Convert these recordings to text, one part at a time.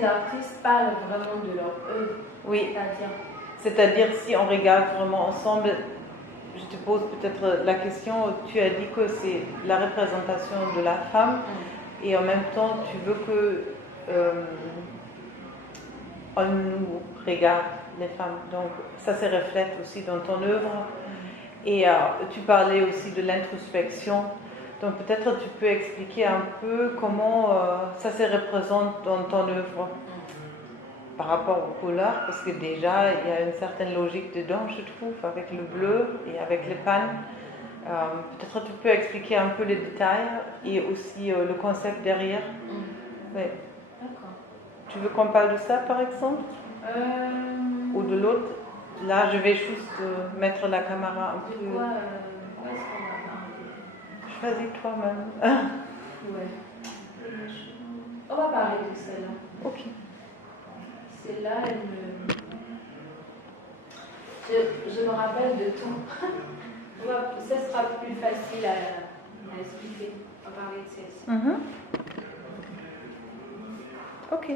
ces artistes parlent vraiment de leur œuvre. Oui, C'est-à-dire, si on regarde vraiment ensemble, je te pose peut-être la question, tu as dit que c'est la représentation de la femme et en même temps tu veux que on nous regarde, les femmes. Donc ça se reflète aussi dans ton œuvre. Et tu parlais aussi de l'introspection. Donc peut-être tu peux expliquer un peu comment ça se représente dans ton œuvre par rapport aux couleurs, parce que déjà il y a une certaine logique dedans, je trouve, avec le bleu et avec les pannes. Peut-être tu peux expliquer un peu les détails et aussi le concept derrière. Ouais. d'accord. Tu veux qu'on parle de ça par exemple ou de l'autre? Là, je vais juste mettre la caméra un peu. De quoi est-ce qu'on va parler? Choisis toi-même. Ouais. On va parler de celle-là. Ok. Celle-là, je me rappelle de tout. Ça sera plus facile à expliquer. On va parler de celle-ci. Ok.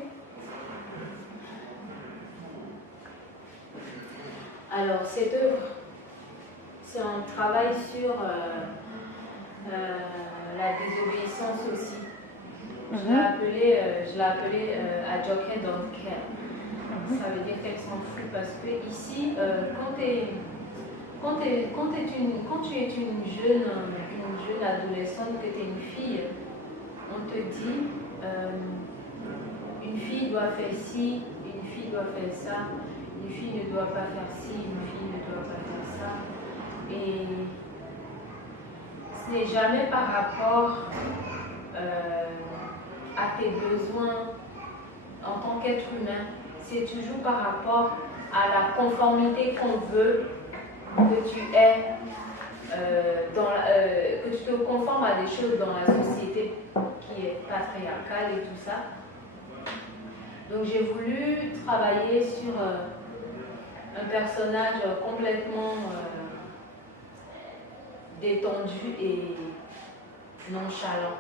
Alors, cette œuvre, c'est un travail sur la désobéissance aussi. Je l'ai appelée A Jockey Don't Care. Ça veut dire qu'elle s'en fout parce que ici, quand tu es une jeune adolescente, que tu es une fille, on te dit une fille doit faire ci, une fille doit faire ça, une fille ne doit pas faire ci, une fille ne doit pas faire ça. Et ce n'est jamais par rapport à tes besoins en tant qu'être humain, c'est toujours par rapport à la conformité qu'on veut que tu aies, que tu te conformes à des choses dans la société qui est patriarcale et tout ça. Donc j'ai voulu travailler sur un personnage complètement détendu et nonchalant.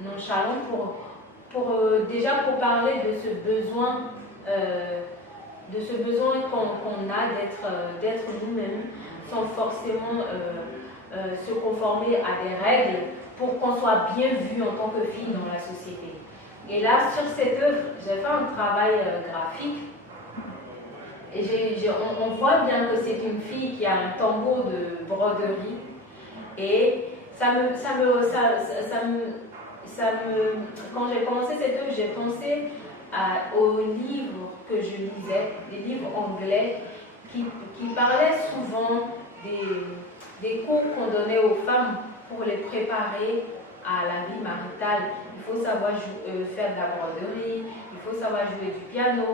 Nonchalant déjà pour parler de ce besoin qu'on a d'être nous-mêmes sans forcément se conformer à des règles pour qu'on soit bien vu en tant que fille dans la société. Et là, sur cette œuvre, j'ai fait un travail graphique et on voit bien que c'est une fille qui a un tambour de broderie et quand j'ai commencé cette œuvre, j'ai pensé aux livres que je lisais, des livres anglais qui parlaient souvent des cours qu'on donnait aux femmes pour les préparer à la vie maritale. Il faut savoir faire de la broderie, il faut savoir jouer du piano.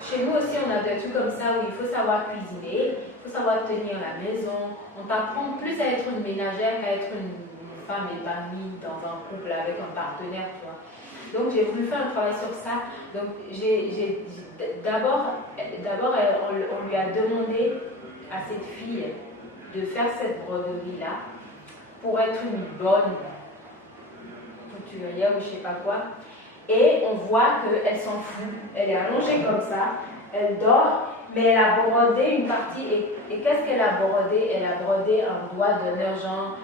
Chez nous aussi, on a des trucs comme ça où il faut savoir cuisiner, il faut savoir tenir la maison. On t'apprend plus à être une ménagère qu'à être une femme épanouie dans un couple avec un partenaire, tu vois. Donc j'ai voulu faire un travail sur ça. Donc d'abord on lui a demandé à cette fille de faire cette broderie là pour être une bonne couturière ou je sais pas quoi. Et on voit qu'elle s'en fout. Elle est allongée comme ça, elle dort, mais elle a brodé une partie. Et qu'est-ce qu'elle a brodé? Elle a brodé un doigt d'honneur, genre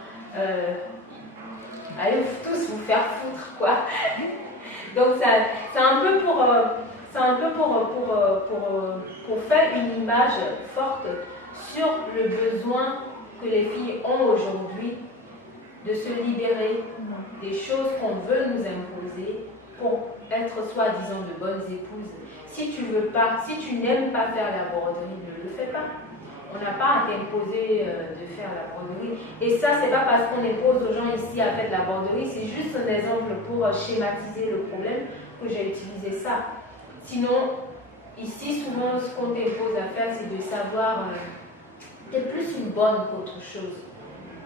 allez tous vous faire foutre, quoi. Donc c'est un peu pour faire une image forte sur le besoin que les filles ont aujourd'hui de se libérer des choses qu'on veut nous imposer pour être soi-disant de bonnes épouses. Si tu n'aimes pas faire la broderie, ne le fais pas. On n'a pas à t'imposer de faire la broderie. Et ça, c'est pas parce qu'on impose aux gens ici à faire de la broderie, c'est juste un exemple pour schématiser le problème que j'ai utilisé ça. Sinon, ici, souvent, ce qu'on t'impose à faire, c'est de savoir, t'es plus une bonne qu'autre chose.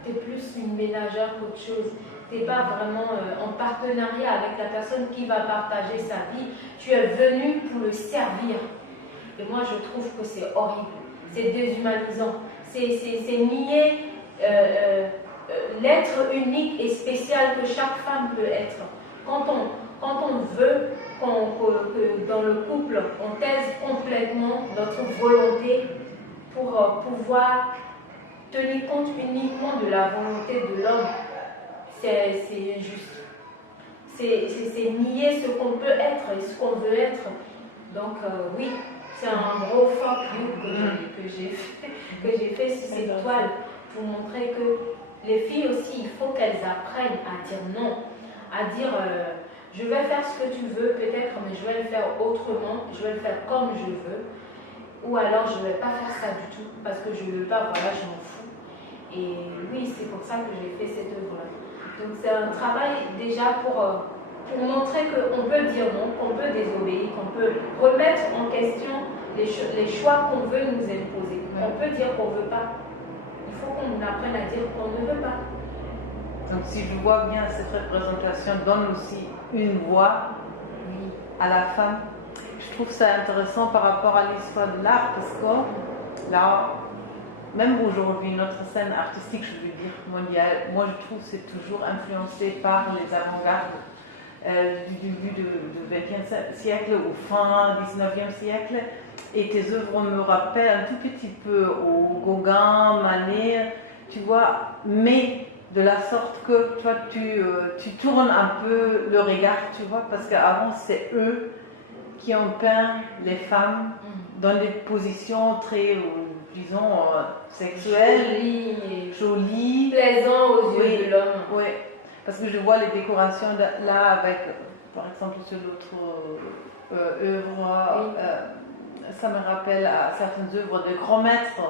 T'es plus une ménagère qu'autre chose. T'es pas vraiment en partenariat avec la personne qui va partager sa vie. Tu es venu pour le servir. Et moi, je trouve que c'est horrible. C'est déshumanisant. C'est nier l'être unique et spécial que chaque femme peut être. Quand on veut que dans le couple, on taise complètement notre volonté pour pouvoir tenir compte uniquement de la volonté de l'homme, c'est injuste. C'est nier ce qu'on peut être et ce qu'on veut être. Donc oui, c'est un gros fuck you que j'ai fait sur cette toile pour montrer que les filles aussi, il faut qu'elles apprennent à dire non, à dire je vais faire ce que tu veux peut-être, mais je vais le faire autrement, je vais le faire comme je veux, ou alors je ne vais pas faire ça du tout parce que je ne veux pas, voilà, je m'en fous. Et oui, c'est pour ça que j'ai fait cette œuvre-là. Donc c'est un travail déjà pour montrer qu'on peut dire non, qu'on peut désobéir, qu'on peut remettre en question les choix qu'on veut nous imposer. On peut dire qu'on ne veut pas. Il faut qu'on apprenne à dire qu'on ne veut pas. Donc si je vois bien, cette représentation donne aussi une voix à la femme. Je trouve ça intéressant par rapport à l'histoire de l'art, parce que là, même aujourd'hui, notre scène artistique, je veux dire, mondiale, moi je trouve que c'est toujours influencé par les avant-gardes du début du XXe siècle au fin XIXe siècle. Et tes œuvres me rappellent un tout petit peu au Gauguin, Manet, tu vois, mais de la sorte que toi, tu tournes un peu le regard, tu vois, parce qu'avant, c'est eux qui ont peint les femmes dans des positions très, disons, sexuelles, jolies, plaisant aux yeux de l'homme. Oui, parce que je vois les décorations là avec, par exemple, sur l'autre œuvre, ça me rappelle à certaines œuvres de grands maîtres.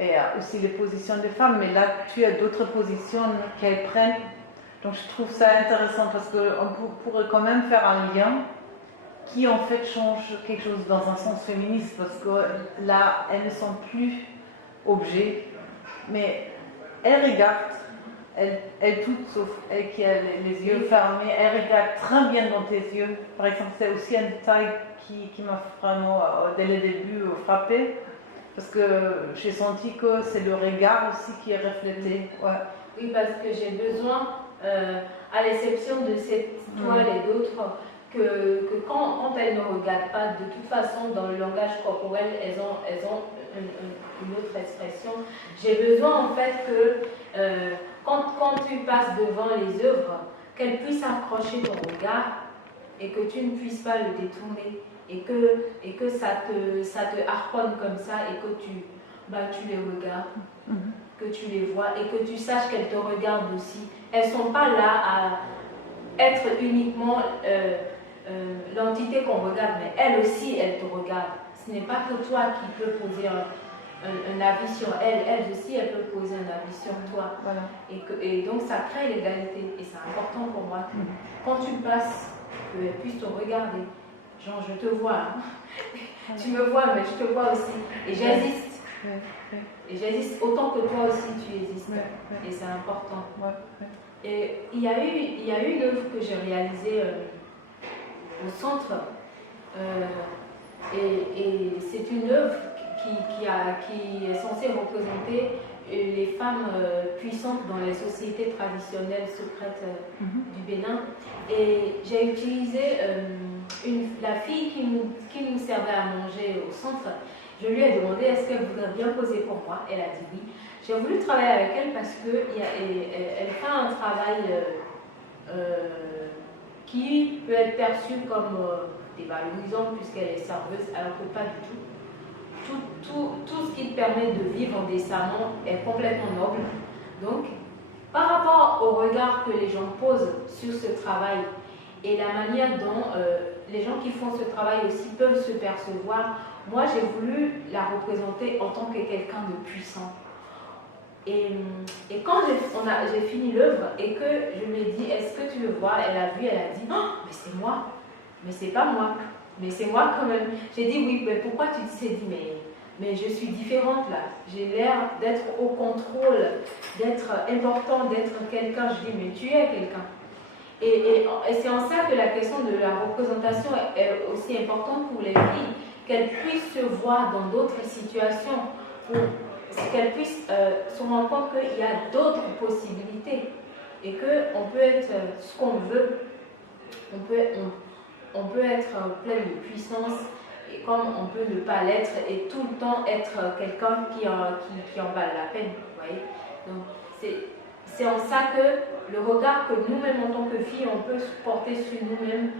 Et aussi les positions des femmes, mais là tu as d'autres positions qu'elles prennent. Donc je trouve ça intéressant parce qu'on pourrait quand même faire un lien qui en fait change quelque chose dans un sens féministe, parce que là elles ne sont plus objets, mais elles regardent, elles toutes sauf elle qui a les yeux fermés, elles regardent très bien dans tes yeux. Par exemple, c'est aussi un détail qui m'a vraiment dès le début frappé. Parce que j'ai senti que c'est le regard aussi qui est reflété. Ouais. Oui, parce que j'ai besoin, à l'exception de cette toile et d'autres, que quand elles ne regardent pas, de toute façon, dans le langage corporel, elles ont une autre expression. J'ai besoin en fait que quand tu passes devant les œuvres, qu'elles puissent accrocher ton regard et que tu ne puisses pas le détourner. Et que ça te harponne comme ça et que tu les regardes, que tu les vois et que tu saches qu'elles te regardent aussi. Elles ne sont pas là à être uniquement l'entité qu'on regarde, mais elles aussi, elles te regardent. Ce n'est pas que toi qui peux poser un avis sur elles, elles aussi, elles peuvent poser un avis sur toi. Voilà. Et donc, ça crée l'égalité et c'est important pour moi. Quand tu passes, qu'elles puissent te regarder. Genre, je te vois, hein. Tu me vois, mais je te vois aussi. Et j'existe. Et j'existe autant que toi aussi, tu existes. Et c'est important. Et il y a eu une œuvre que j'ai réalisée au centre. Et c'est une œuvre qui est censée représenter les femmes puissantes dans les sociétés traditionnelles secrètes du Bénin. Et j'ai utilisé la fille qui nous servait à manger au centre. Je lui ai demandé est-ce qu'elle voudrait bien poser pour moi. Elle a dit oui. J'ai voulu travailler avec elle parce qu'elle fait un travail qui peut être perçu comme dévalorisant puisqu'elle est serveuse, alors que pas du tout. Tout ce qui te permet de vivre décemment est complètement noble. Donc, par rapport au regard que les gens posent sur ce travail et la manière dont les gens qui font ce travail aussi peuvent se percevoir, moi j'ai voulu la représenter en tant que quelqu'un de puissant. Et quand j'ai fini l'œuvre et que je lui ai dit est-ce que tu le vois, elle a vu, elle a dit oh, mais c'est moi, mais c'est pas moi. Mais c'est moi quand même. J'ai dit oui, mais pourquoi tu t'es dit mais je suis différente là. J'ai l'air d'être au contrôle, d'être important, d'être quelqu'un. Je dis mais tu es quelqu'un. Et c'est en ça que la question de la représentation est aussi importante pour les filles, qu'elles puissent se voir dans d'autres situations, qu'elles puissent se rendre compte qu'il y a d'autres possibilités et qu'on peut être ce qu'on veut. on peut être plein de puissance et comme on peut ne pas l'être et tout le temps être quelqu'un qui en vale la peine. Vous voyez? Donc c'est en ça que le regard que nous-mêmes en tant que filles on peut porter sur nous-mêmes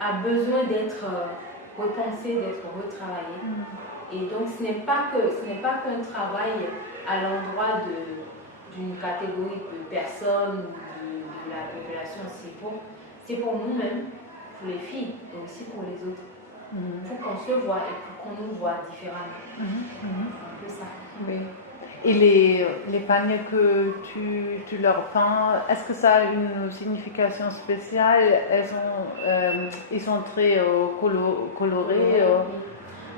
a besoin d'être repensé, d'être retravaillé. Et donc ce n'est pas qu'un travail à l'endroit d'une catégorie de personnes ou de la population, c'est pour nous-mêmes, pour les filles et aussi pour les autres. Pour qu'on se voit et pour qu'on nous voit différemment. C'est un peu ça. Oui. Et les paniers que tu leur peins, est-ce que ça a une signification spéciale? Ils sont très colorés. Oui.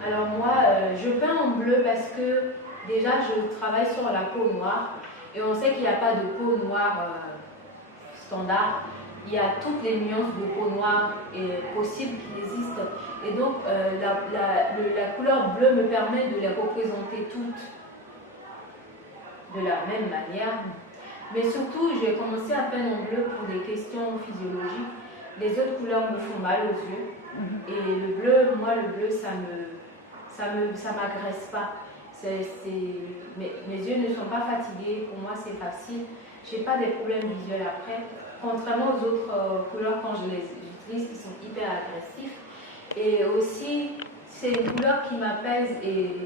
Alors moi, je peins en bleu parce que déjà je travaille sur la peau noire et on sait qu'il n'y a pas de peau noire standard. Il y a toutes les nuances de peau noire possibles qui existent. Et donc la couleur bleue me permet de les représenter toutes de la même manière. Mais surtout, j'ai commencé à peindre en bleu pour des questions physiologiques. Les autres couleurs me font mal aux yeux. Et le bleu, moi, ça m'agresse pas. Mes yeux ne sont pas fatigués. Pour moi, c'est facile. Je n'ai pas des problèmes visuels après. Contrairement aux autres couleurs, quand je les utilise, qui sont hyper agressifs. Et aussi, c'est une couleur qui m'apaise et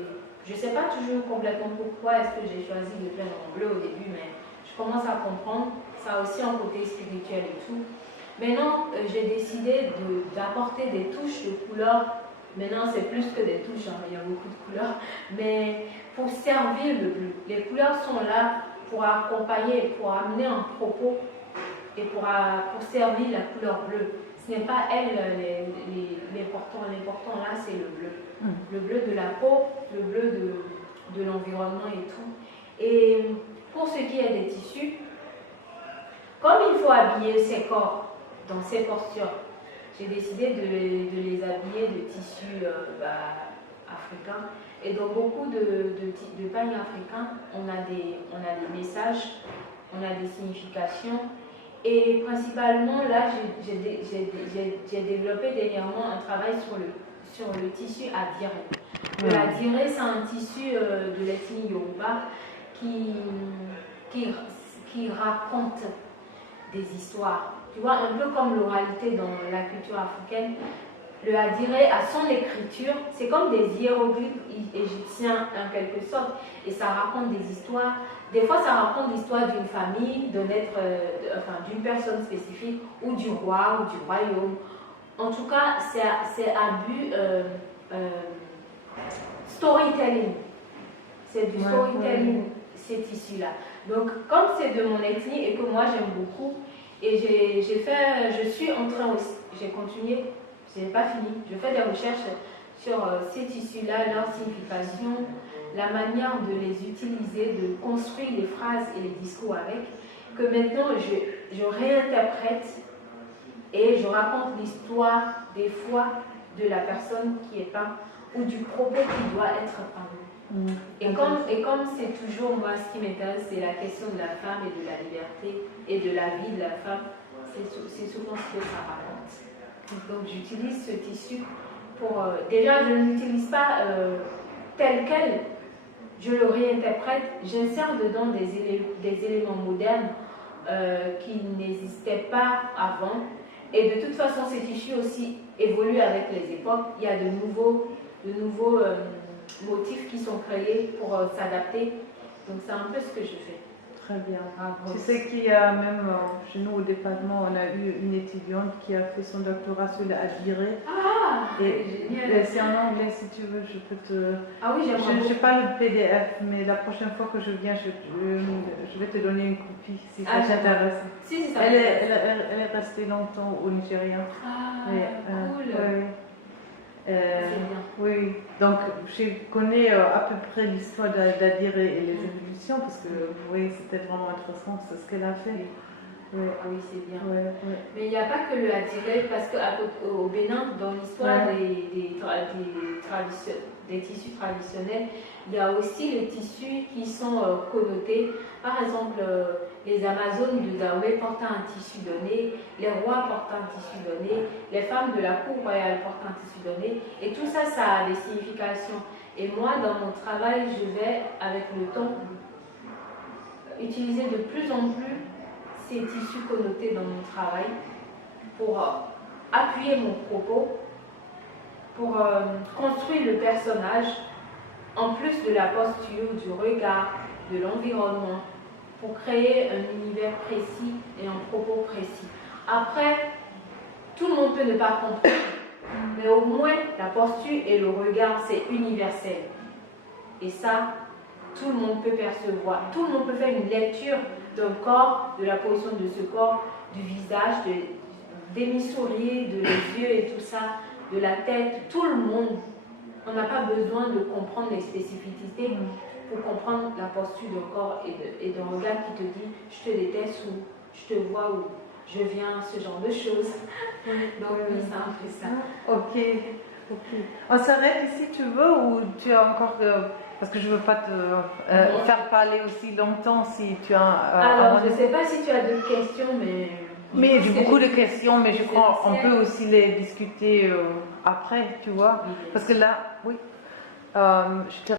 je ne sais pas toujours complètement pourquoi est-ce que j'ai choisi de peindre en bleu au début, mais je commence à comprendre. Ça a aussi un côté spirituel et tout. Maintenant, j'ai décidé d'apporter des touches de couleurs. Maintenant, c'est plus que des touches, hein, il y a beaucoup de couleurs, mais pour servir le bleu. Les couleurs sont là pour accompagner, pour amener un propos et pour servir la couleur bleue. Ce n'est pas elle l'important. L'important là, c'est le bleu. Le bleu de la peau, le bleu de l'environnement et tout. Et pour ce qui est des tissus, comme il faut habiller ses corps dans ces postures, j'ai décidé de les habiller de tissus africains. Et dans beaucoup de pagnes africains, on a des messages, on a des significations. Et principalement, là, j'ai développé dernièrement un travail sur le tissu adiré. Le adiré, c'est un tissu de l'ethnie Yoruba qui raconte des histoires. Tu vois, un peu comme l'oralité dans la culture africaine, le adiré a son écriture, c'est comme des hiéroglyphes égyptiens en quelque sorte, et ça raconte des histoires. Des fois, ça raconte l'histoire d'une famille, d'une personne spécifique, ou du roi, ou du royaume. En tout cas, c'est à but storytelling. C'est du storytelling, ces tissus-là. Donc, comme c'est de mon ethnie et que moi j'aime beaucoup, et je suis en train aussi, j'ai continué, je n'ai pas fini, je fais des recherches sur ces tissus-là, leur signification, la manière de les utiliser, de construire les phrases et les discours avec, que maintenant je réinterprète et je raconte l'histoire des fois de la personne qui est peinte ou du propos qui doit être parlé. Et comme c'est toujours moi ce qui m'intéresse, c'est la question de la femme et de la liberté et de la vie de la femme, c'est souvent ce que ça raconte. Donc j'utilise ce tissu pour... déjà, je ne l'utilise pas tel quel, je le réinterprète, j'insère dedans des éléments modernes qui n'existaient pas avant. Et de toute façon, ces tissus aussi évoluent avec les époques. Il y a de nouveaux motifs qui sont créés pour s'adapter. Donc c'est un peu ce que je fais. Très bien. Tu sais qu'il y a même chez nous au département, on a eu une étudiante qui a fait son doctorat sur l'adiré. Ah, et c'est en anglais, si tu veux, je peux te... Ah oui, j'aimerais. Je n'ai pas le PDF, mais la prochaine fois que je viens, je vais te donner une copie si ça t'intéresse. Si, ça elle est restée longtemps au Nigeria. Ah, cool. Oui, donc je connais à peu près l'histoire d'Adiré et les évolutions parce que oui, c'était vraiment intéressant, c'est ce qu'elle a fait. Ouais. Ah oui, c'est bien. Ouais, ouais. Mais il n'y a pas que le attiré, parce qu'au Bénin, dans l'histoire des tissus traditionnels, il y a aussi les tissus qui sont connotés. Par exemple, les Amazones de Dahomey portent un tissu donné, les rois portent un tissu donné, les femmes de la cour royale portent un tissu donné. Et tout ça, ça a des significations. Et moi, dans mon travail, je vais, avec le temps, utiliser de plus en plus ces tissus connotés dans mon travail pour appuyer mon propos, pour construire le personnage, en plus de la posture, du regard, de l'environnement, pour créer un univers précis et un propos précis. Après, tout le monde peut ne pas comprendre, mais au moins la posture et le regard, c'est universel. Et ça, tout le monde peut percevoir, tout le monde peut faire une lecture d'un corps, de la position de ce corps, du visage, des mi-sourires, de les yeux et tout ça, de la tête, tout le monde. On n'a pas besoin de comprendre les spécificités pour comprendre la posture d'un corps et d'un regard qui te dit je te déteste ou je te vois ou je viens, ce genre de choses. Donc oui, c'est un peu ça. Ok, ok. On s'arrête ici, tu veux, ou tu as encore... parce que je ne veux pas te faire parler aussi longtemps si tu as... Alors, je ne sais pas si tu as d'autres questions, mais... Mais j'ai beaucoup de questions, mais je crois qu'on peut aussi les discuter après, tu vois. Parce que là, oui, je te